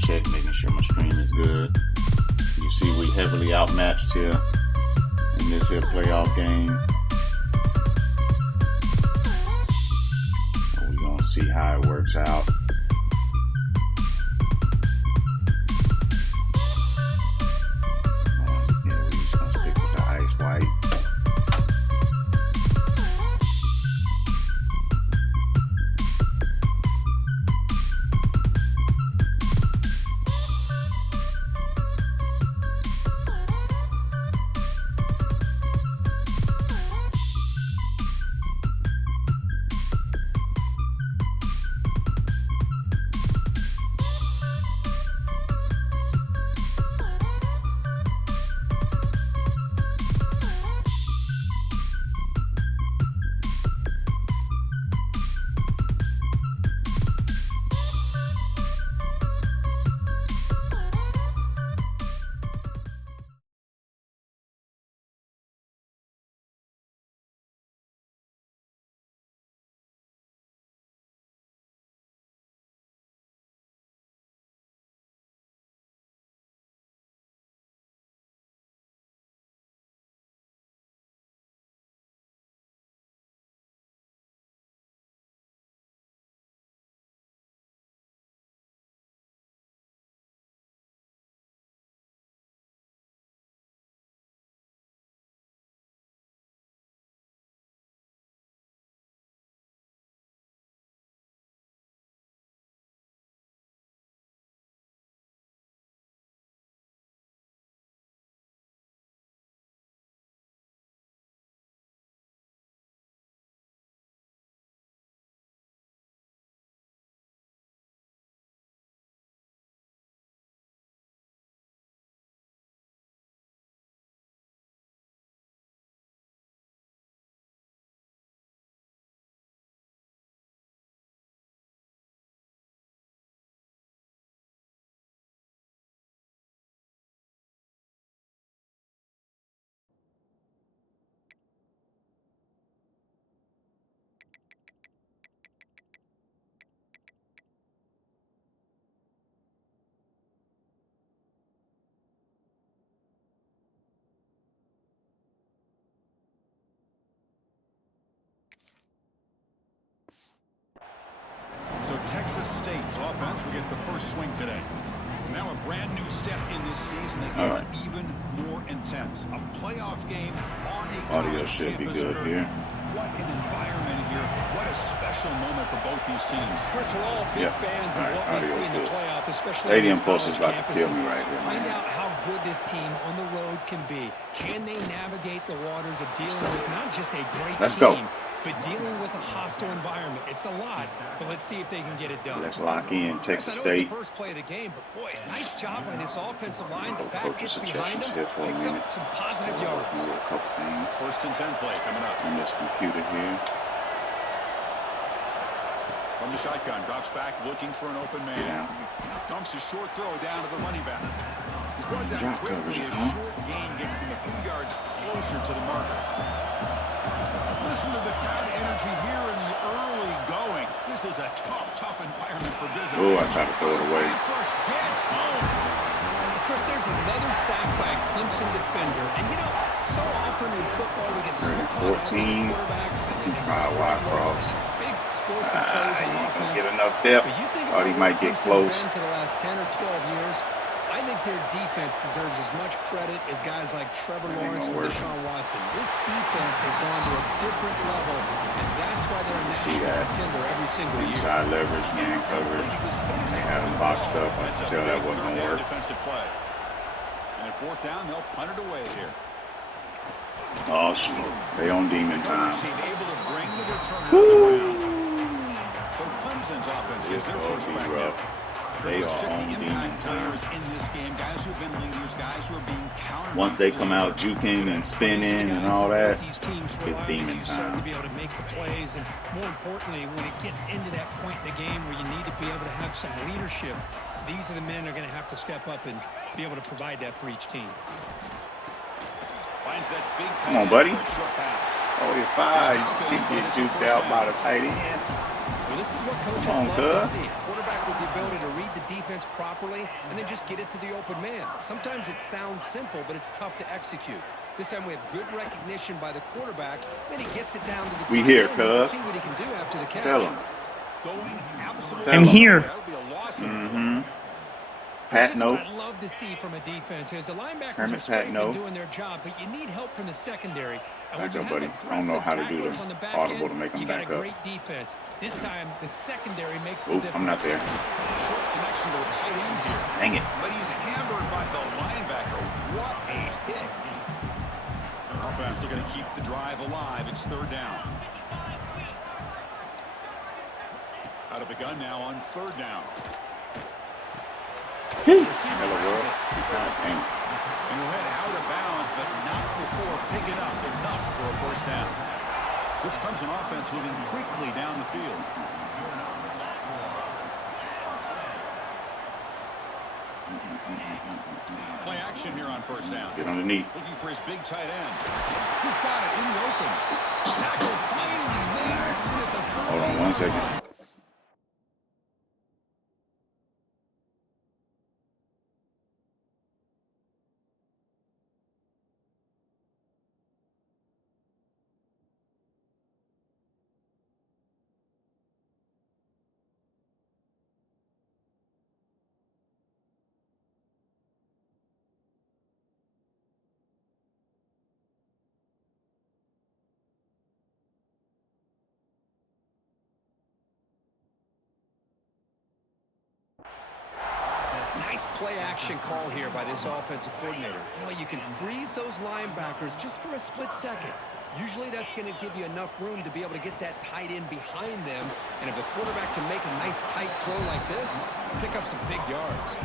check, making sure my stream is good. You see we heavily outmatched here in this here playoff game. So we're gonna see how it works out. Yeah, we're just gonna stick with the ice white. So Texas State's offense will get the first swing today. Now a brand new step in this season that gets even more intense. A playoff game on a Audio should be good here. What an environment here. What a special moment for both these teams. First, we're all big fans of what we see in the playoff, especially Stadium on Post these is college about to kill campuses. me right here, Find man. out how good this team on the road can be. Can they navigate the waters of dealing with not just a great team, but dealing with a hostile environment? It's a lot, but let's see if they can get it done. Let's lock in Texas That State. was the first play of the game, but boy, nice job by this offensive line. The back Coaches gets are behind checking them, still for a picks minute. up some positive yards. A couple things. First and 10 play coming up. On this computer here. From the shotgun, drops back looking for an open man. Dumps a short throw down to the running back. He's brought down quickly. His short gain gets them a few yards closer to the marker. Listen to the crowd energy here in the early going. This is a tough environment for visitors. Oh, I tried to throw it away. Chris, there's another sack by a Clemson defender. And, you know, so often in football we get so caught up in quarterbacks and try a wide cross. Big explosive plays on offense. He get enough depth. But you think Thought he might get close. For the last 10 or 12 years, I think their defense deserves as much credit as guys like Trevor Lawrence and Deshaun Watson. This defense has gone to a different level, and that's why they're a national contender every single year. Inside leverage, man coverage. They had him boxed up. I could tell that wasn't going to work. Defensive play. And at fourth down, they'll punt it away here. Oh, shoot. They on demon time. Able to bring the return out of the ground. So Clemson's offense gets their first crack here. They are on demon time. In this game, guys who have been leaders, guys who are being countered. Once they come out juking and spinning and all that, it's demon time. To be able to make the plays, and more importantly, when it gets into that point in the game where you need to be able to have some leadership, these are the men that are going to have to step up and be able to provide that for each team. Finds that big Come on, buddy. Short pass. Oh, you're fine. He get juked out by the tight end. Well, this is what coaches love to see. Quarterback with the ability to read the defense properly and then just get it to the open man. Sometimes it sounds simple, but it's tough to execute. This time we have good recognition by the quarterback. Then he gets it down to the We here, end. cuz. See what he can do after the catch. Tell him. Going absolutely. I'm here. That'll be a loss of Pat, This is no. what I love to see from a defense is the linebackers Herman, are scraping, Pat, no. doing their job, but you need help from the secondary. And when Back you up, have buddy. I don't know aggressive how to do tacklers the on the back audible end, to make 'em you got a back up. great defense. This time, the secondary makes the Oh, difference. I'm not there. short connection to the tight end here. Dang it. But he's hammered by the linebacker. What a hit. Offense looking to keep the drive alive. It's third down. Out of the gun now on third down. Receiver grabs it. Dang. And he'll head out of bounds, but not before picking up enough for a first down. This Clemson offense moving quickly down the field. Play action here on first down. Get underneath. Looking for his big tight end. He's got it in the open. Tackle finally made at the 13. Hold on 1 second. Nice play action call here by this offensive coordinator. You know, you can freeze those linebackers just for a split second. Usually that's going to give you enough room to be able to get that tight end behind them. And if the quarterback can make a nice tight throw like this, pick up some big yards.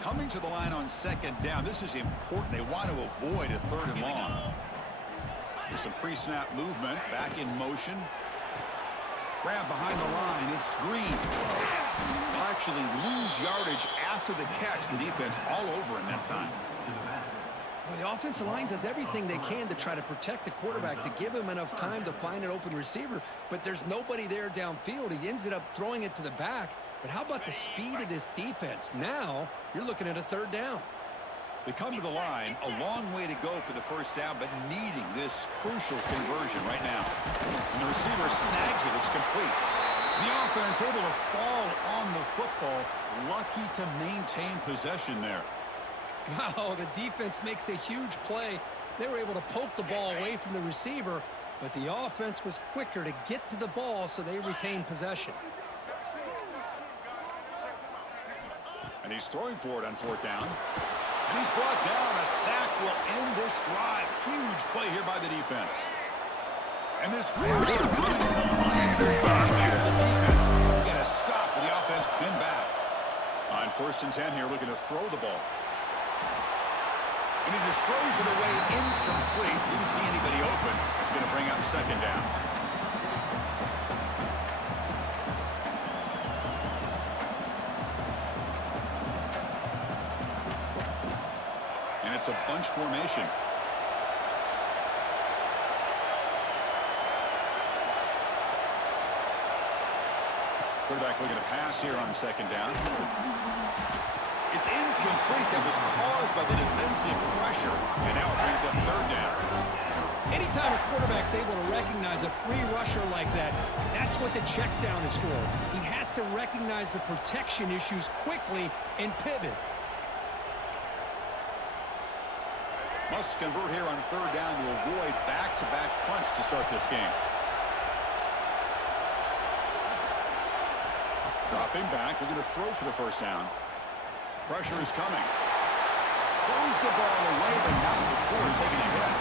Coming to the line on second down. This is important. They want to avoid a third and long. There's some pre-snap movement. Back in motion. Grab behind the line. It's Green. They'll actually lose yardage after the catch. The defense all over in that time. Well, the offensive line does everything they can to try to protect the quarterback, to give him enough time to find an open receiver, but there's nobody there downfield. He ends up throwing it to the back. But how about the speed of this defense? Now you're looking at a third down. They come to the line, a long way to go for the first down, but needing this crucial conversion right now. And the receiver snags it. It's complete. And the offense able to fall on the football. Lucky to maintain possession there. Wow, the defense makes a huge play. They were able to poke the ball away from the receiver, but the offense was quicker to get to the ball, so they retained possession. And he's throwing for it on fourth down. And he's brought down. A sack will end this drive. Huge play here by the defense. And this coming to the line. The defense get a stop with the offense pinned back. On first and 10 here, looking to throw the ball. And he just throws it away incomplete. Didn't see anybody open. Going to bring up second down. And it's a bunch formation. Quarterback looking to pass here on second down. It's incomplete. That was caused by the defensive pressure. And now it brings up third down. Anytime a quarterback's able to recognize a free rusher like that, that's what the check down is for. He has to recognize the protection issues quickly and pivot. Must convert here on third down to avoid back-to-back punts to start this game. Dropping back, looking to throw for the first down. Pressure is coming. Throws the ball away, but not before taking a hit.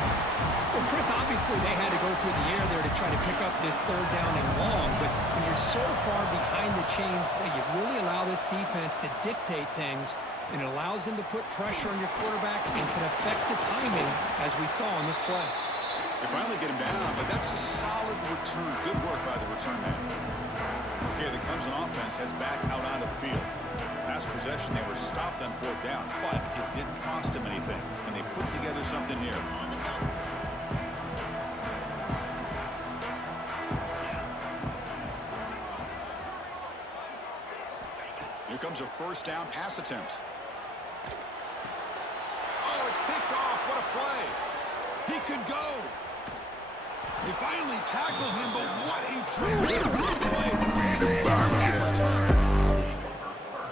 Well, Chris, obviously they had to go through the air there to try to pick up this third down and long, but when you're so far behind the chains, boy, you really allow this defense to dictate things, and it allows them to put pressure on your quarterback and can affect the timing, as we saw on this play. They finally get him down, but that's a solid return. Good work by the return man. Okay, the Clemson offense heads back out onto the field. Last possession, they were stopped on fourth down, but it didn't cost them anything, and they put together something here. Here comes a first down pass attempt. Oh, it's picked off. What a play. He could go. They finally tackle him, but what a tremendous play.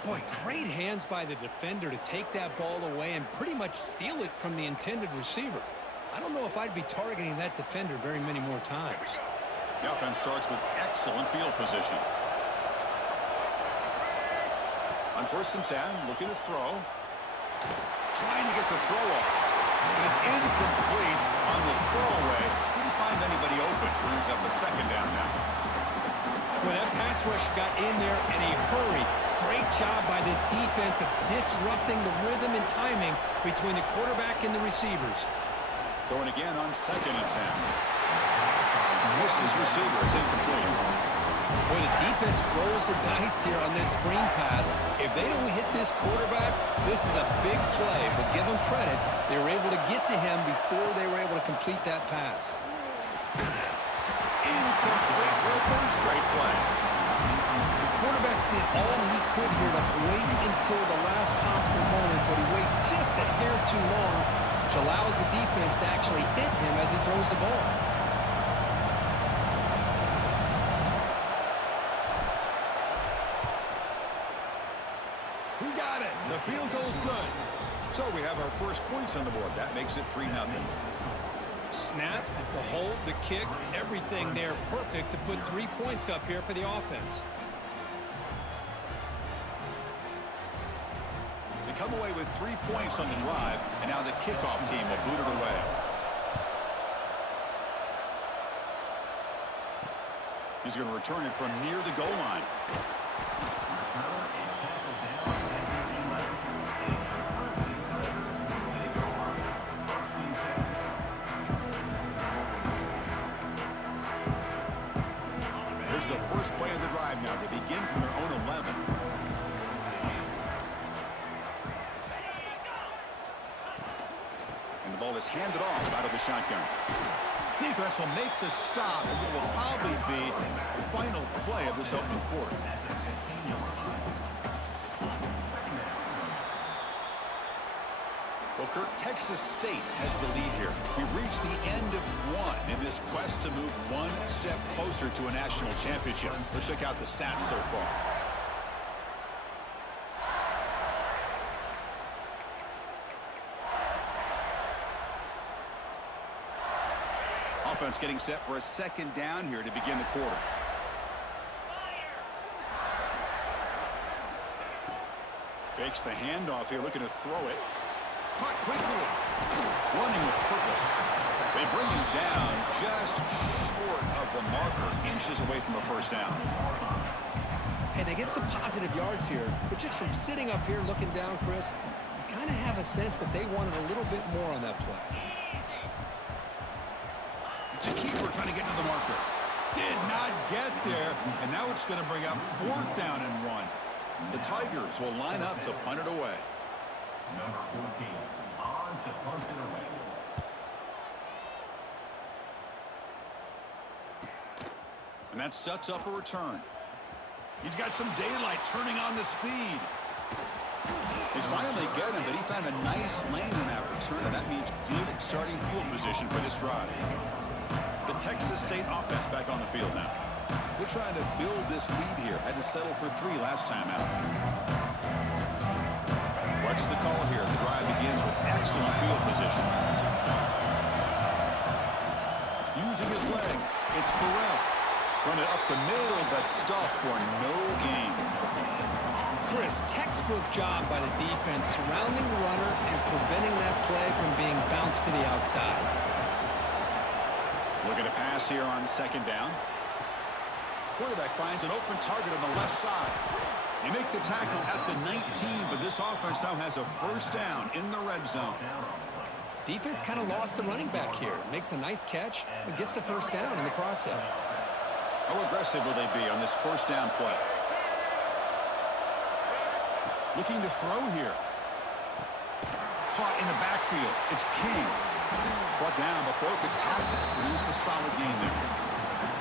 Boy, great hands by the defender to take that ball away and pretty much steal it from the intended receiver. I don't know if I'd be targeting that defender very many more times. The offense starts with excellent field position. On 1st and 10, looking to throw. Trying to get the throw off. And it's incomplete on the throwaway. Couldn't find anybody open. Brings up a 2nd down now. Well, that pass rush got in there in a hurry. Great job by this defense of disrupting the rhythm and timing between the quarterback and the receivers. Going again on 2nd and 10. Missed his receiver. It's incomplete. Boy, the defense rolls the dice here on this screen pass. If they don't hit this quarterback, this is a big play. But give them credit, they were able to get to him before they were able to complete that pass. Incomplete for a 3rd straight play. The quarterback did all he could here to wait until the last possible moment, but he waits just a hair too long, which allows the defense to actually hit him as he throws the ball. He got it. The field goal's good. So we have our first points on the board. That makes it 3-0. Snap, the hold, the kick, everything there perfect to put 3 points up here for the offense. They come away with 3 points on the drive, and now the kickoff team will boot it away. He's going to return it from near the goal line. Here's the first play of the drive now. They begin from their own 11. And the ball is handed off out of the shotgun. Defense will make the stop, and it will probably be the final play of this opening quarter. Well, Kirk, Texas State has the lead here. We've reached the end of one in this quest to move one step closer to a national championship. Let's check out the stats so far. Offense getting set for a 2nd down here to begin the quarter. Fakes the handoff here, looking to throw it. Caught quickly. Running with purpose. They bring him down just short of the marker, inches away from a 1st down. Hey, they get some positive yards here, but just from sitting up here looking down, Chris, you kind of have a sense that they wanted a little bit more on that play. It's a keeper trying to get to the marker. Did not get there, and now it's going to bring up 4th down and 1. The Tigers will line up to punt it away. Number 14, on to punt it away. And that sets up a return. He's got some daylight turning on the speed. They finally get him, but he found a nice lane in that return, and that means good starting field position for this drive. The Texas State offense back on the field now. They're trying to build this lead here. Had to settle for 3 last time out. What's the call here? The drive begins with excellent field position. Using his legs, it's Burrell. Run it up the middle, but stuff for no gain. Chris, textbook job by the defense surrounding the runner and preventing that play from being bounced to the outside. Look at a pass here on 2nd down. Quarterback finds an open target on the left side. They make the tackle at the 19, but this offense now has a 1st down in the red zone. Defense kind of lost the running back here. Makes a nice catch and gets the 1st down in the process. How aggressive will they be on this 1st down play? Looking to throw here. Caught in the backfield. It's King. Brought down, but broke a tackle. Produce a solid game there.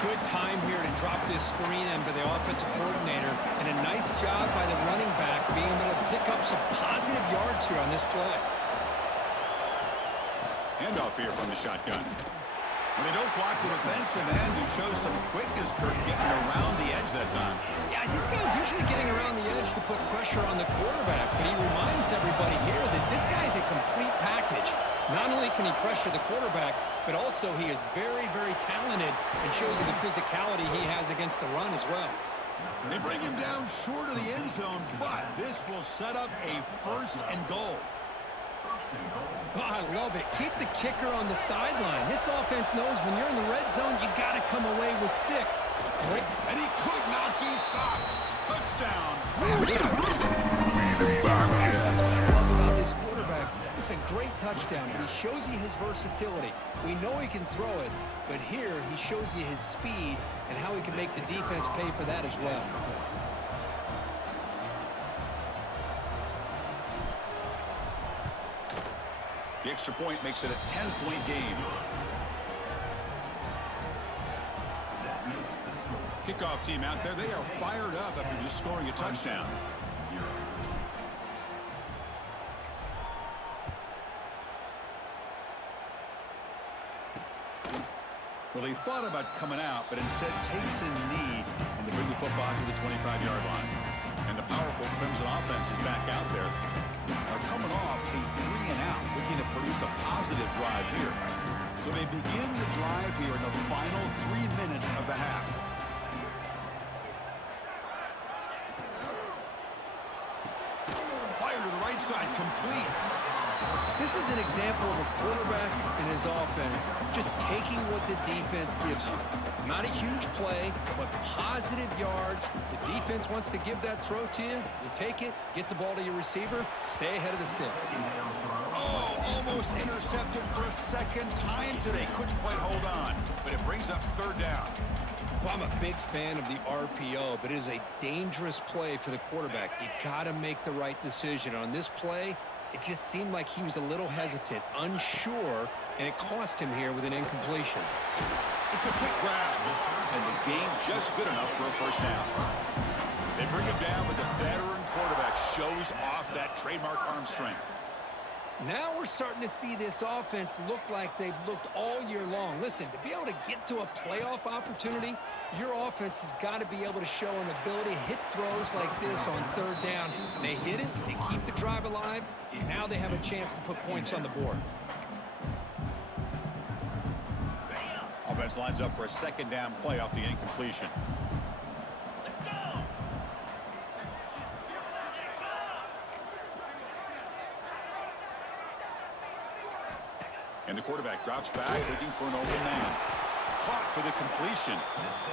Good time here to drop this screen in by the offensive coordinator, and a nice job by the running back being able to pick up some positive yards here on this play. Handoff here from the shotgun. When they don't block the defensive end, who shows some quickness, Kirk, getting around the edge that time. Yeah, this guy's usually getting around the edge to put pressure on the quarterback, but he reminds everybody here that this guy's a complete package. Not only can he pressure the quarterback, but also he is very, very talented and shows you the physicality he has against the run as well. They bring him down short of the end zone, but this will set up a 1st and goal. Oh, I love it. Keep the kicker on the sideline. This offense knows when you're in the red zone, you got to come away with 6. Great. And he could not be stopped. Touchdown. About this quarterback, it's a great touchdown. He shows you his versatility. We know he can throw it, but here he shows you his speed and how he can make the defense pay for that as well. The extra point makes it a 10-point game. Kickoff team out there, they are fired up after just scoring a touchdown. Well, he thought about coming out, but instead takes a knee and they bring the football to the 25-yard line. And the powerful Clemson offense is back out there. Are coming off a 3-and-out, looking to produce a positive drive here. So they begin the drive here in the final 3 minutes of the half. Fire to the right side, complete. This is an example of a quarterback and his offense just taking what the defense gives you. Not a huge play, but positive yards. The defense wants to give that throw to you. You take it, get the ball to your receiver, stay ahead of the sticks. Oh, almost intercepted for a second time today. Couldn't quite hold on, but it brings up 3rd down. Well, I'm a big fan of the RPO, but it is a dangerous play for the quarterback. You got to make the right decision. On this play, it just seemed like he was a little hesitant, unsure, and it cost him here with an incompletion. It's a quick grab, and the game just good enough for a 1st down. They bring him down, but the veteran quarterback shows off that trademark arm strength. Now we're starting to see this offense look like they've looked all year long. Listen, to be able to get to a playoff opportunity, your offense has got to be able to show an ability to hit throws like this on 3rd down. They hit it, they keep the drive alive, now they have a chance to put points on the board. Offense lines up for a 2nd down play off the incompletion. And the quarterback drops back, looking for an open man. Caught for the completion.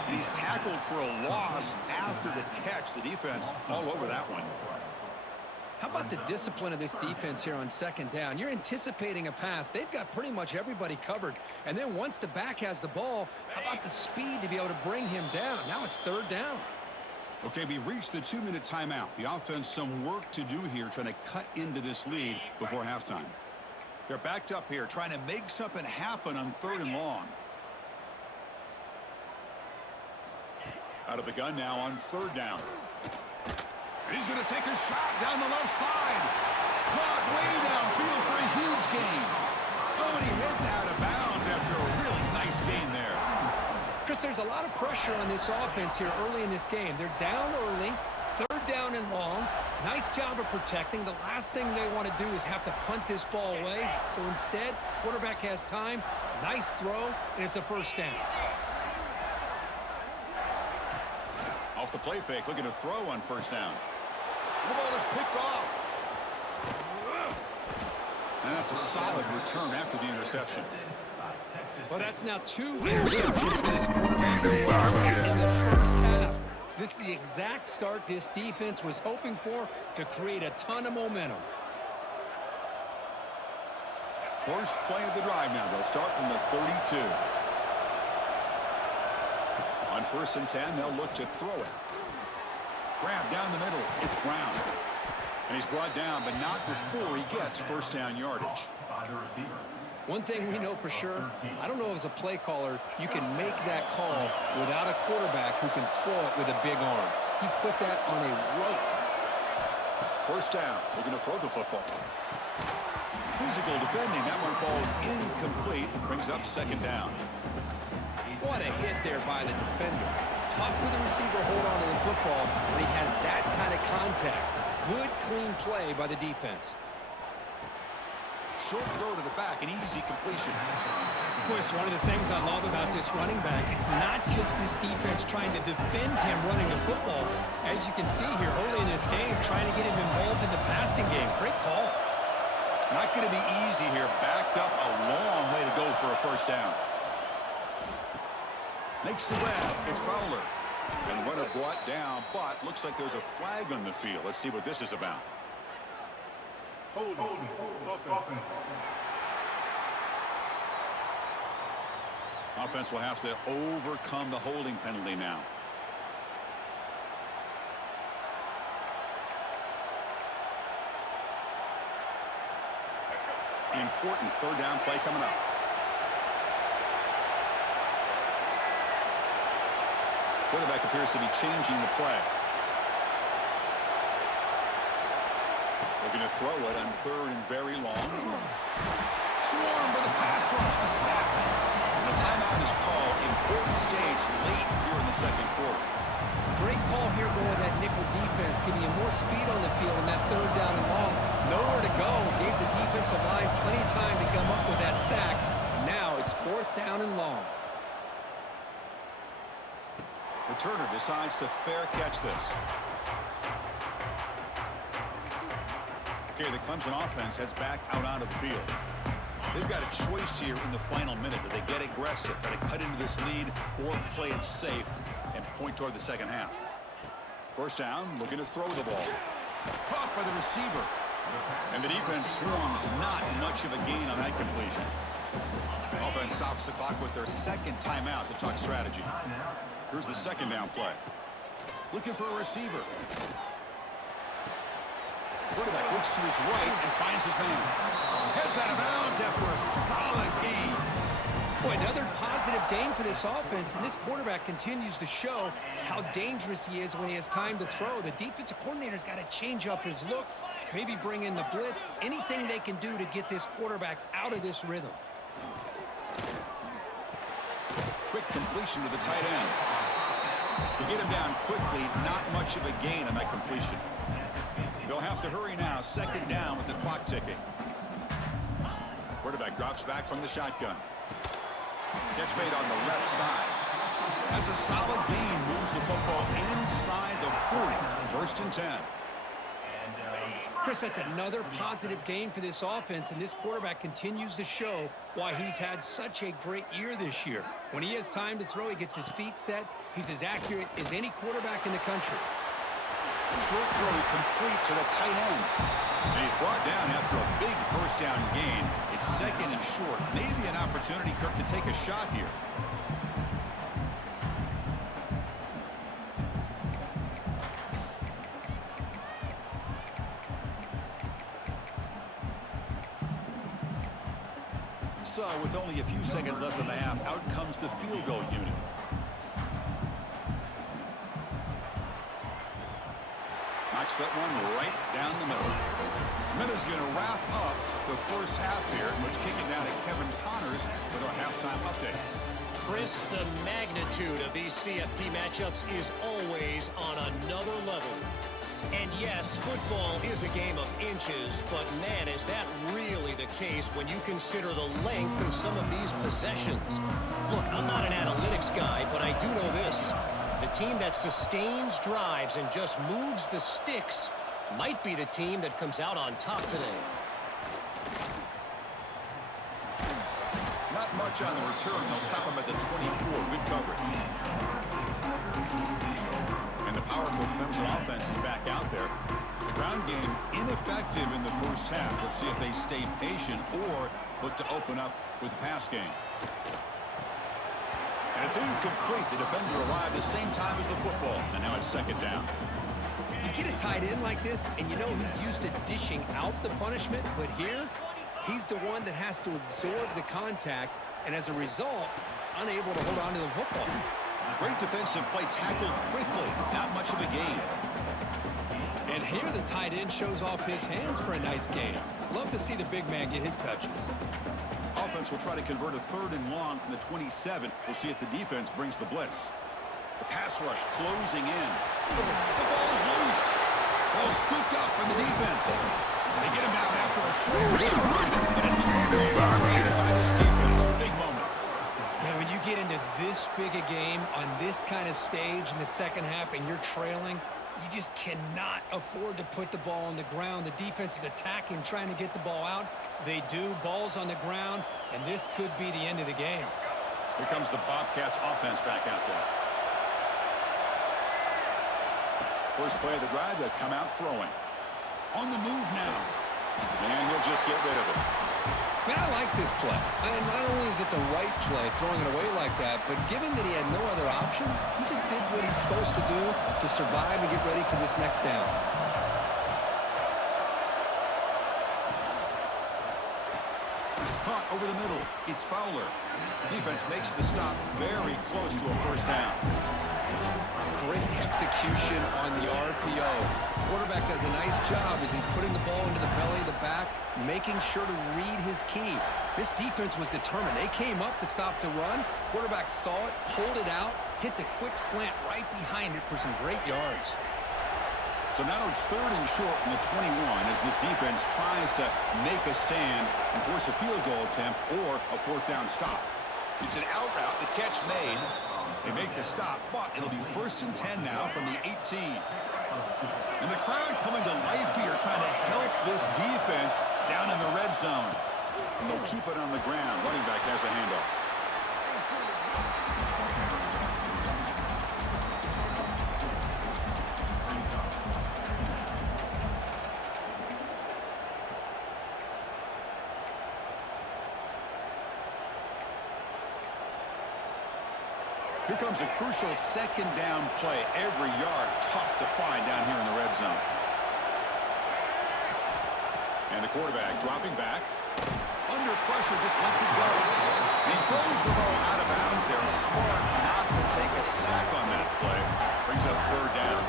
And he's tackled for a loss after the catch. The defense all over that one. How about the discipline of this defense here on 2nd down? You're anticipating a pass. They've got pretty much everybody covered. And then once the back has the ball, how about the speed to be able to bring him down? Now it's 3rd down. Okay, we reached the 2-minute timeout. The offense some work to do here, trying to cut into this lead before halftime. They're backed up here, trying to make something happen on 3rd and long. Out of the gun now on 3rd down. And he's going to take a shot down the left side. Caught way downfield for a huge gain. Oh, and he heads out of bounds after a really nice gain there. Chris, there's a lot of pressure on this offense here early in this game. They're down early, 3rd down and long. Nice job of protecting. The last thing they want to do is have to punt this ball away. So instead, quarterback has time. Nice throw, and it's a 1st down. Off the play fake, looking to throw on 1st down. The ball is picked off. And that's a solid return after the interception. Well, that's now 2 interceptions for this quarterback in this 1st half. This is the exact start this defense was hoping for to create a ton of momentum. First play of the drive now. They'll start from the 32. On 1st and 10, they'll look to throw it. Grab down the middle. It's Brown. And he's brought down, but not before he gets 1st down yardage. By the receiver. One thing we know for sure, I don't know as a play caller, you can make that call without a quarterback who can throw it with a big arm. He put that on a rope. First down. We're going to throw the football. Physical defending. That one falls incomplete. Brings up second down. What a hit there by the defender. Tough for the receiver to hold on to the football when he has that kind of contact. Good, clean play by the defense. Short throw to the back, an easy completion. Boy, it's one of the things I love about this running back. It's not just this defense trying to defend him running the football. As you can see here early in this game, trying to get him involved in the passing game. Great call. Not going to be easy here. Backed up a long way to go for a first down. Makes the grab. It's Fowler. And the runner brought down, but looks like there's a flag on the field. Let's see what this is about. Offense will have to overcome the holding penalty now. Important third down play coming up. Quarterback appears to be changing the play. They're going to throw it on third and very long. Swarmed by the pass rush. A sack. The timeout is called. Important stage late here in the second quarter. Great call here going with that nickel defense, giving you more speed on the field in that third down and long. Nowhere to go. Gave the defensive line plenty of time to come up with that sack. Now it's fourth down and long. Returner decides to fair catch this. Okay, the Clemson offense heads back out onto the field. They've got a choice here in the final minute. Do they get aggressive, try to cut into this lead, or play it safe and point toward the second half? First down, looking to throw the ball. Caught by the receiver. And the defense swarms. Not much of a gain on that completion. Offense stops the clock with their second timeout to talk strategy. Here's the second down play. Looking for a receiver. Quarterback looks to his right and finds his man. Heads out of bounds after a solid game. Boy, another positive game for this offense, and this quarterback continues to show how dangerous he is when he has time to throw. The defensive coordinator's got to change up his looks, maybe bring in the blitz, anything they can do to get this quarterback out of this rhythm. Quick completion to the tight end. To get him down quickly, not much of a gain on that completion. They'll have to hurry now. Second down with the clock ticking. Quarterback drops back from the shotgun. Catch made on the left side. That's a solid gain. Moves the football inside the 40. First and 10. Chris, that's another positive game for this offense, and this quarterback continues to show why he's had such a great year this year. When he has time to throw, he gets his feet set. He's as accurate as any quarterback in the country. Short throw complete to the tight end. And he's brought down after a big first down gain. It's second and short. Maybe an opportunity, Kirk, to take a shot here. So, with only a few seconds left in the half, out comes the field goal unit. Knocks that one right down the middle. Minute's going to wrap up the first half here. Let's kick it down to Kevin Connors with our halftime update. Chris, the magnitude of these CFP matchups is always on another level. And yes, football is a game of inches, but man, is that really the case when you consider the length of some of these possessions. Look, I'm not an analytics guy, but I do know this. The team that sustains drives and just moves the sticks might be the team that comes out on top today. Not much on the return. They'll stop him at the 24. Good coverage. And the powerful Clemson offense is back out there. The ground game ineffective in the first half. Let's see if they stay patient or look to open up with the pass game. And it's incomplete. The defender arrived the same time as the football. And now it's second down. You get a tight end like this, and you know he's used to dishing out the punishment, but here, He's the one that has to absorb the contact, and as a result, he's unable to hold on to the football. Great defensive play, tackled quickly. Not much of a gain. And here the tight end shows off his hands for a nice gain. Love to see the big man get his touches. Offense will try to convert a 3rd and long from the 27. We'll see if the defense brings the blitz. The pass rush closing in. The ball is loose. Ball scooped up by the defense. They get him down after a short stride. And a turnover created by the defense. Big moment. Man, when you get into this big a game on this kind of stage in the second half and you're trailing, you just cannot afford to put the ball on the ground. The defense is attacking, trying to get the ball out. They do. Ball's on the ground, and this could be the end of the game. Here comes the Bobcats offense back out there. First play of the drive, they'll come out throwing. On the move now. And he'll just get rid of it. Man, I like this play. And not only is it the right play, throwing it away like that, but given that he had no other option, he just did what he's supposed to do to survive and get ready for this next down. Caught over the middle. It's Fowler. Defense makes the stop very close to a first down. Great execution on the RPO. Quarterback does a nice job as he's putting the ball into the belly of the back, making sure to read his key. This defense was determined. They came up to stop the run. Quarterback saw it, pulled it out, hit the quick slant right behind it for some great yards. So now it's 3rd and short from the 21 as this defense tries to make a stand and force a field goal attempt or a 4th down stop. It's an out route, the catch made. They make the stop, but it'll be 1st and 10 now from the 18. And the crowd coming to life here, trying to help this defense down in the red zone. And they'll keep it on the ground. Running back has the handoff. Here comes a crucial 2nd down play. Every yard tough to find down here in the red zone. And the quarterback dropping back. Under pressure, just lets it go. And he throws the ball out of bounds there. Smart not to take a sack on that play. Brings up 3rd down.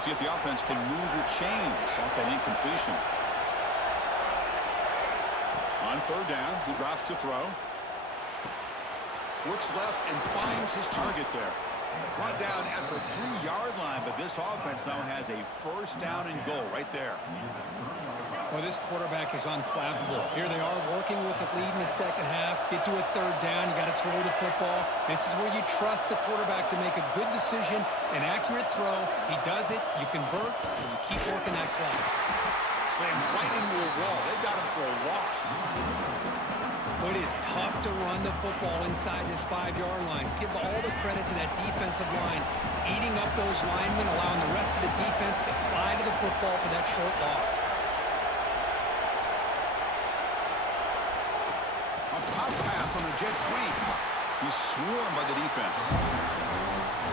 See if the offense can move the chains off that incompletion. On 3rd down, he drops to throw. Looks left and finds his target there. Brought down at the 3-yard line, but this offense now has a 1st down and goal right there. Well, this quarterback is unflappable. Here they are working with a lead in the second half. Get to a 3rd down. You got to throw the football. This is where you trust the quarterback to make a good decision, an accurate throw. He does it, you convert, and you keep working that clock. Slams right into a wall. They've got him for a loss. It is tough to run the football inside this 5-yard line. Give all the credit to that defensive line, eating up those linemen, allowing the rest of the defense to fly to the football for that short loss. Pop pass on a jet sweep. He's swarmed by the defense.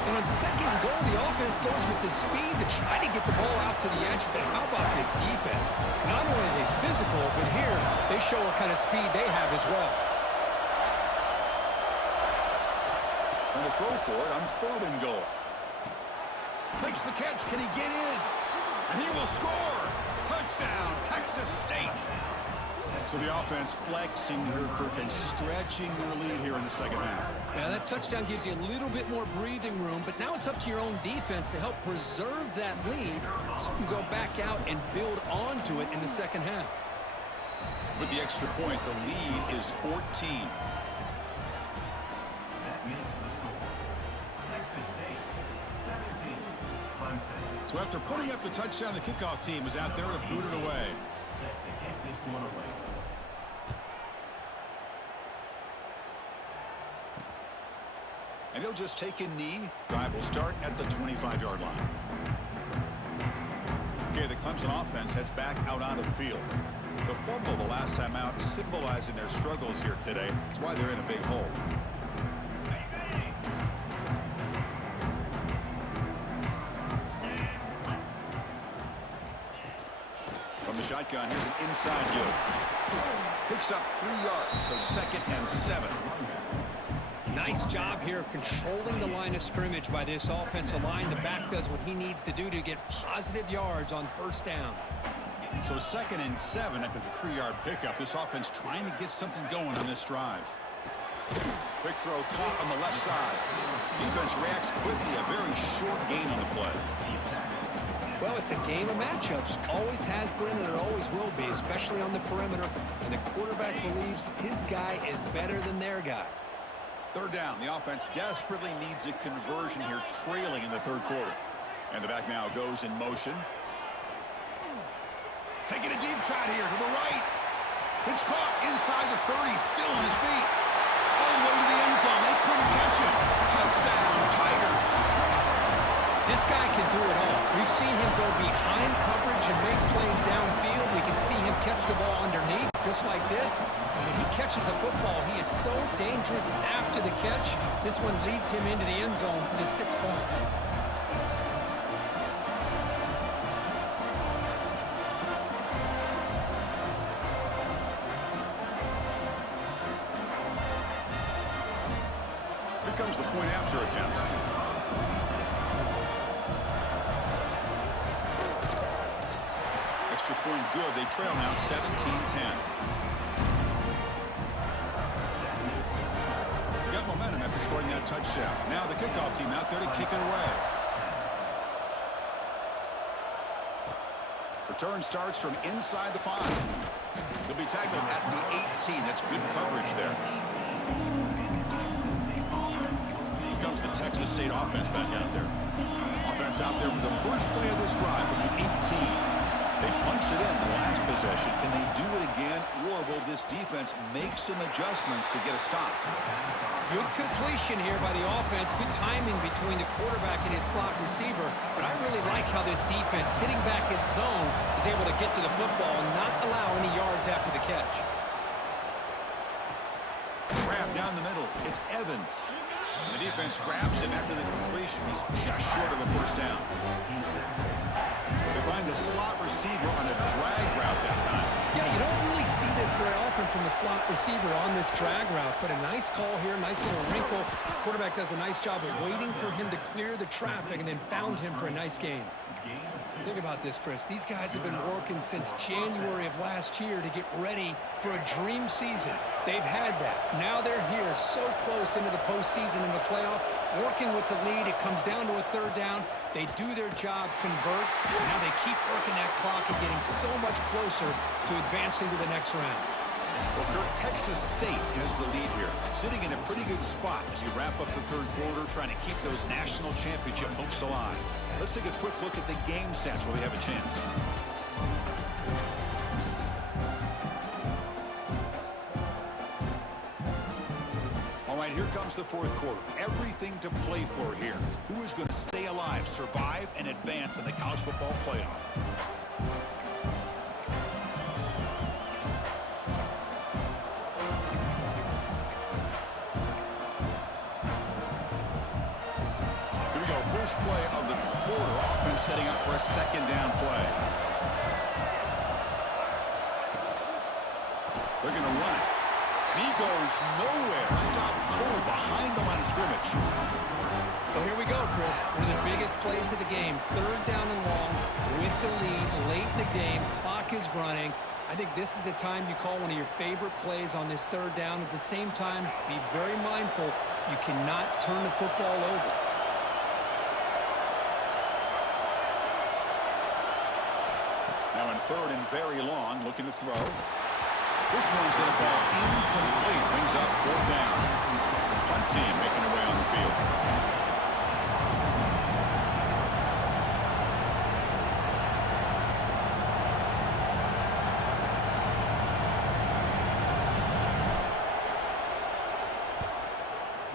And on 2nd and goal, the offense goes with the speed to try to get the ball out to the edge. But how about this defense? Not only are they physical, but here they show what kind of speed they have as well. And to throw for it on 3rd and goal. Makes the catch. Can he get in? And he will score. Touchdown, Texas State. So the offense flexing here, Kirk, and stretching their lead here in the second half. Yeah, that touchdown gives you a little bit more breathing room, but now it's up to your own defense to help preserve that lead so you can go back out and build onto it in the second half. With the extra point, the lead is 14. That makes the score. Texas State, 17. Clemson. So after putting up the touchdown, the kickoff team is out there to boot it away. Set to kick this one away. And he'll just take a knee. Drive will start at the 25-yard line. Okay, the Clemson offense heads back out onto the field. The fumble the last time out symbolizing their struggles here today. That's why they're in a big hole. shotgun. Here's an inside give. Picks up 3 yards, so 2nd and 7. Nice job here of controlling the line of scrimmage by this offensive line. The back does what he needs to do to get positive yards on 1st down. So 2nd and 7 after the 3-yard pickup. This offense trying to get something going on this drive. Quick throw caught on the left side. Defense reacts quickly. A very short gain on the play. Well, it's a game of matchups. Always has been and it always will be, especially on the perimeter. And the quarterback believes his guy is better than their guy. 3rd down. The offense desperately needs a conversion here, trailing in the 3rd quarter. And the back now goes in motion. Taking a deep shot here to the right. It's caught inside the 30, still on his feet. All the way to the end zone. They couldn't catch him. Touchdown, Tigers. This guy can do it all. We've seen him go behind coverage and make plays downfield. We can see him catch the ball underneath, just like this. And when he catches a football, he is so dangerous after the catch. This one leads him into the end zone for the 6 points. Here comes the point after attempt. Extra point good. They trail now 17-10. Got momentum after scoring that touchdown. Now the kickoff team out there to kick it away. Return starts from inside the 5. He'll be tackled at the 18. That's good coverage there. Here comes the Texas State offense back out there. Offense out there for the first play of this drive from the 18. They punched it in the last possession. Can they do it again, or will this defense make some adjustments to get a stop? Good completion here by the offense. Good timing between the quarterback and his slot receiver. But I really like how this defense, sitting back in zone, is able to get to the football and not allow any yards after the catch. Grab down the middle. It's Evans. The defense grabs him after the completion. He's just short of a 1st down. They find the slot receiver on a drag route that time. Yeah, you don't really see this very often from a slot receiver on this drag route, but a nice call here, nice little wrinkle. Quarterback does a nice job of waiting for him to clear the traffic and then found him for a nice gain. Think about this, Chris. These guys have been working since January of last year to get ready for a dream season. They've had that. Now they're here so close into the postseason and the playoff, working with the lead. It comes down to a 3rd down. They do their job, convert. Now they keep working that clock and getting so much closer to advancing to the next round. Well, Kurt, Texas State has the lead here, sitting in a pretty good spot as you wrap up the 3rd quarter, trying to keep those national championship hopes alive. Let's take a quick look at the game stats while we have a chance. All right, here comes the 4th quarter. Everything to play for here. Who is going to stay alive, survive, and advance in the college football playoff? First play of the quarter. Offense setting up for a 2nd down play. They're going to run it. And he goes nowhere. Stop cold behind the line of scrimmage. Well, here we go, Chris. One of the biggest plays of the game. 3rd down and long with the lead late in the game. Clock is running. I think this is the time you call one of your favorite plays on this 3rd down. At the same time, be very mindful. You cannot turn the football over. Now in 3rd and very long, looking to throw. This one's going to fall incomplete. Brings up 4th down. Punt team making their way on the field.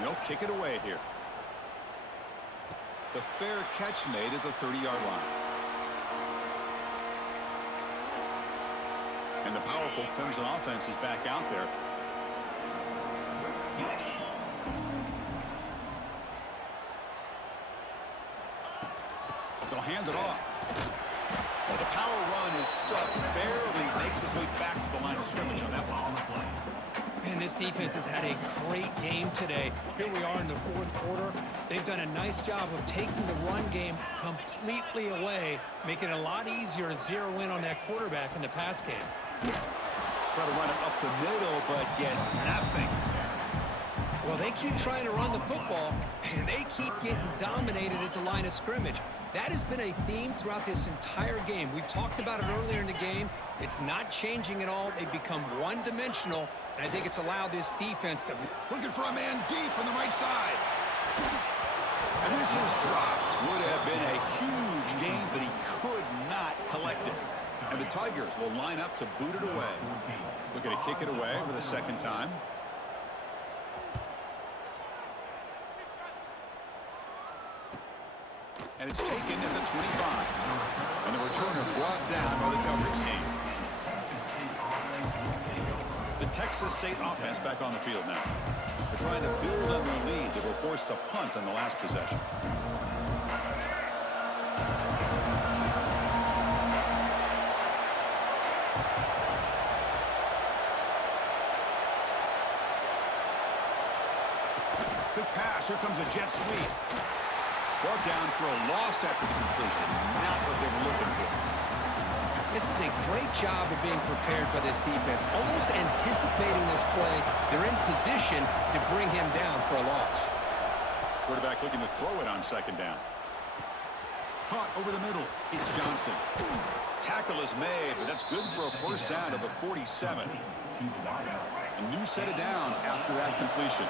They'll kick it away here. The fair catch made at the 30-yard line. And the powerful Clemson offense is back out there. They'll hand it off. Well, the power run is stuffed, barely makes his way back to the line of scrimmage on that one. Man, this defense has had a great game today. Here we are in the fourth quarter. They've done a nice job of taking the run game completely away, making it a lot easier to zero in on that quarterback in the pass game. Try to run it up the middle, but get nothing. Well, they keep trying to run the football, and they keep getting dominated at the line of scrimmage. That has been a theme throughout this entire game. We've talked about it earlier in the game. It's not changing at all. They've become one-dimensional, and I think it's allowed this defense to... Looking for a man deep on the right side. And this is dropped. Would have been a huge game, but he could not collect it. And the Tigers will line up to boot it away. Looking to kick it away for the second time. And it's taken at the 25. And the returner brought down by the coverage team. The Texas State offense back on the field now. They're trying to build on their lead. They were forced to punt on the last possession. Big pass. Here comes a jet sweep. Brought down for a loss after the completion. Not what they were looking for. This is a great job of being prepared by this defense. Almost anticipating this play. They're in position to bring him down for a loss. Quarterback looking to throw it on second down. Caught over the middle. It's Johnson. Tackle is made, but that's good for a first down to the 47. A new set of downs after that completion.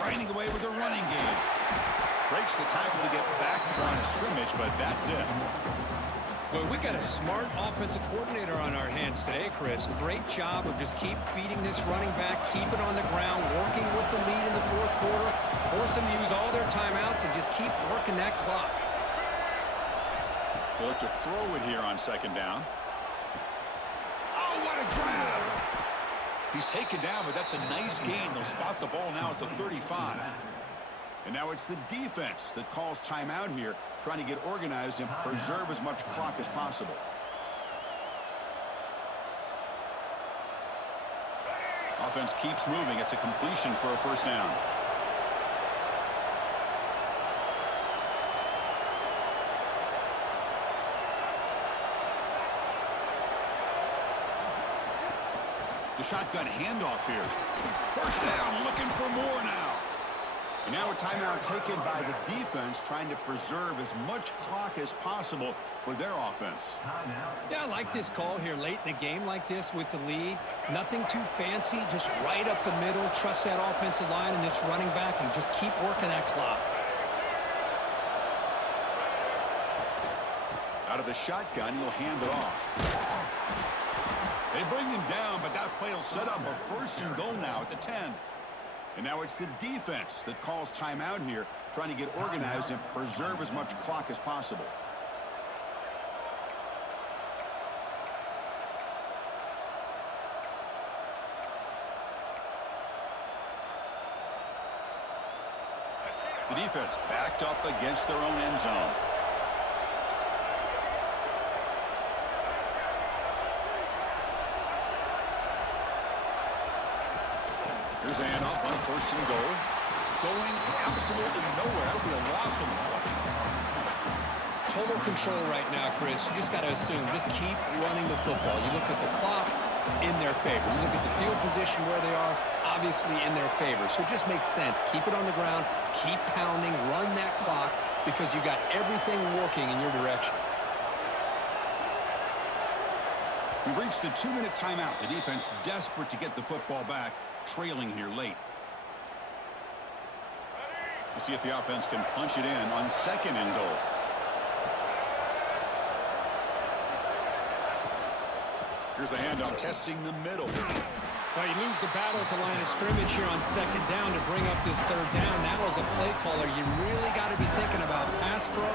Grinding away with a running game. Breaks the tackle to get back to the line of scrimmage, but that's it. Well, we got a smart offensive coordinator on our hands today, Chris. Great job of just keep feeding this running back, keep it on the ground, working with the lead in the fourth quarter, force them to use all their timeouts, and just keep working that clock. They'll look to throw it here on second down. Oh, what a grab! He's taken down, but that's a nice gain. They'll spot the ball now at the 35. And now it's the defense that calls timeout here, trying to get organized and preserve as much clock as possible. Offense keeps moving. It's a completion for a first down. The shotgun handoff here. First down, looking for more now. And now a timeout taken by the defense, trying to preserve as much clock as possible for their offense. Yeah, I like this call here late in the game like this with the lead. Nothing too fancy, just right up the middle. Trust that offensive line and this running back and just keep working that clock. Out of the shotgun, he'll hand it off. They bring him down, but that play will set up a first and goal now at the 10. And now it's the defense that calls timeout here, trying to get organized and preserve as much clock as possible. The defense backed up against their own end zone. Here's a handoff on first and goal. Going absolutely nowhere. It'll be a loss on the play. Total control right now, Chris. You just got to assume. Just keep running the football. You look at the clock, in their favor. You look at the field position where they are, obviously in their favor. So it just makes sense. Keep it on the ground. Keep pounding. Run that clock because you got everything working in your direction. We've reached the 2-minute timeout. The defense desperate to get the football back, trailing here late. We'll see if the offense can punch it in on second and goal. Here's the handoff, testing the middle. Well, you lose the battle at the line of scrimmage here on second down to bring up this third down. Now, as a play caller, you really got to be thinking about pass pro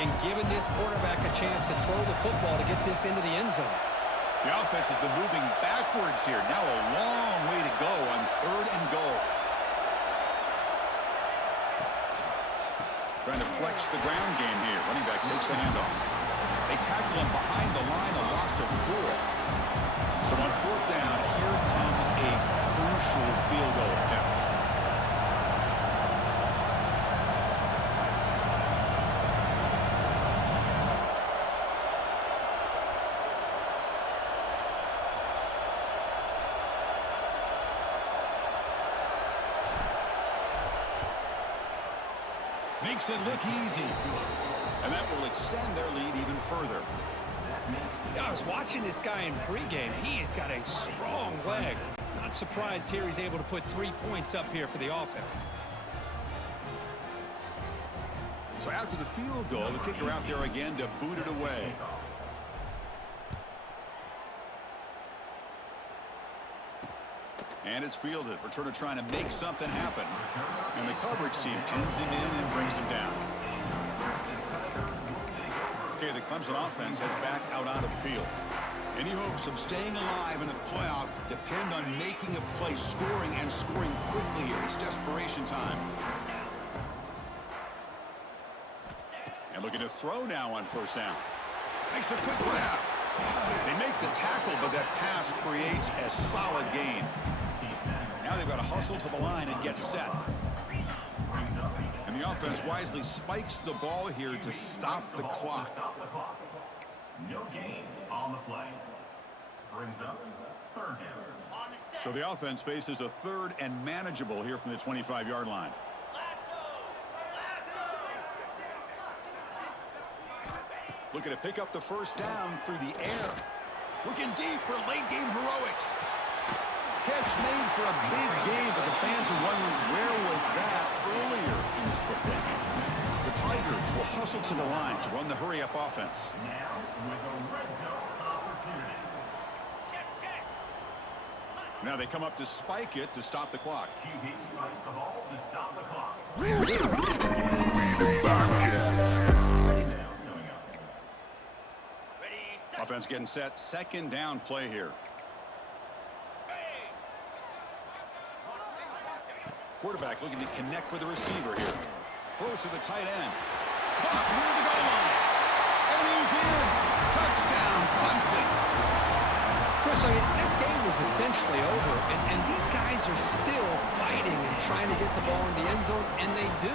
and giving this quarterback a chance to throw the football to get this into the end zone. The offense has been moving backwards here. Now a long way to go on 3rd and goal. Trying to flex the ground game here. Running back takes the handoff. They tackle him behind the line, a loss of 4. So on 4th down, here comes a crucial field goal attempt. Makes it look easy. And that will extend their lead even further. I was watching this guy in pregame. He's got a strong leg. Not surprised here he's able to put 3 points up here for the offense. So after the field goal, the kicker out there again to boot it away. And it's fielded. Returner trying to make something happen. And the coverage team pins him in and brings him down. Okay, the Clemson offense heads back out onto the field. Any hopes of staying alive in the playoff depend on making a play, scoring and scoring quickly here. It's desperation time. And looking to throw now on 1st down. Makes a quick grab. They make the tackle, but that pass creates a solid gain. Now they've got to hustle to the line and get set. And the offense wisely spikes the ball here to stop the clock. No gain on the play. Brings up 3rd down. So the offense faces a 3rd and manageable here from the 25-yard line. Looking to pick up the 1st down through the air. Looking deep for late game heroics. Catch made for a big game, but the fans are wondering where was that earlier in this football game. The Tigers will hustle to the line to run the hurry-up offense. Now with a red zone opportunity. Now they come up to spike it to stop the clock. QB spikes the ball to stop the clock. Offense getting set. 2nd down play here. Quarterback looking to connect with the receiver here. Throws to the tight end. Caught near the goal line. And he's in. Touchdown, Clemson. Chris, I mean, this game was essentially over, and these guys are still fighting and trying to get the ball in the end zone, and they do.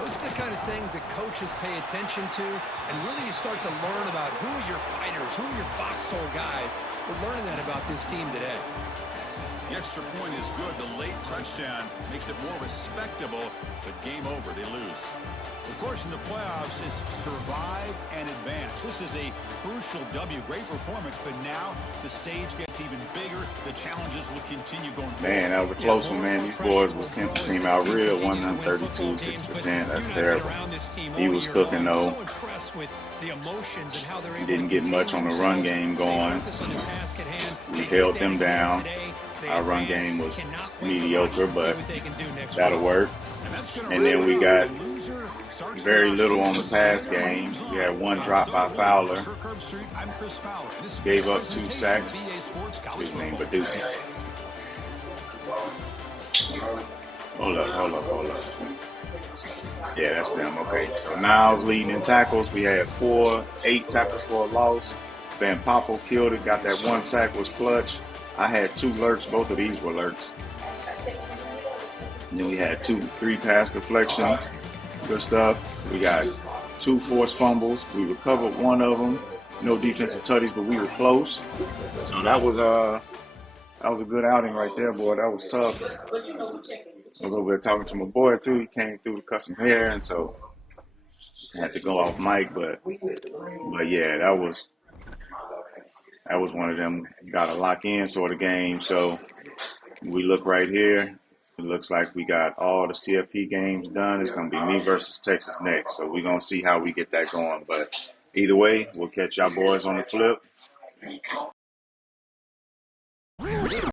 Those are the kind of things that coaches pay attention to, and really you start to learn about who are your fighters, who are your foxhole guys. We're learning that about this team today. The extra point is good. The late touchdown makes it more respectable, but game over. They lose. Of course, in the playoffs, it's survive and advance. This is a crucial W. Great performance, but now the stage gets even bigger. The challenges will continue going forward. Man, that was a close one, man. These boys came out real, 132, 6%. That's terrible. He was cooking, though. He didn't get much on the run game going. We held them down. Our run game was mediocre, but that'll work. And then we got very little on the pass game. We had 1 drop by Fowler. Gave up 2 sacks. His name Badusi. Hold up. Yeah, that's them. Okay, so Niles leading in tackles. We had 8 tackles for a loss. Van Poppel killed it. Got that 1 sack, was clutch. I had 2 lurks. Both of these were lurks. And then we had 3 pass deflections. Good stuff. We got 2 forced fumbles. We recovered 1 of them. No defensive tutties, but we were close. So that was a good outing right there, boy. That was tough. I was over there talking to my boy too. He came through to cut some hair, and so I had to go off mic. But yeah, that was one of them got a lock in sort of game. So we look right here. It looks like we got all the CFP games done. It's going to be me versus Texas next. So we're going to see how we get that going. But either way, we'll catch y'all boys on the flip.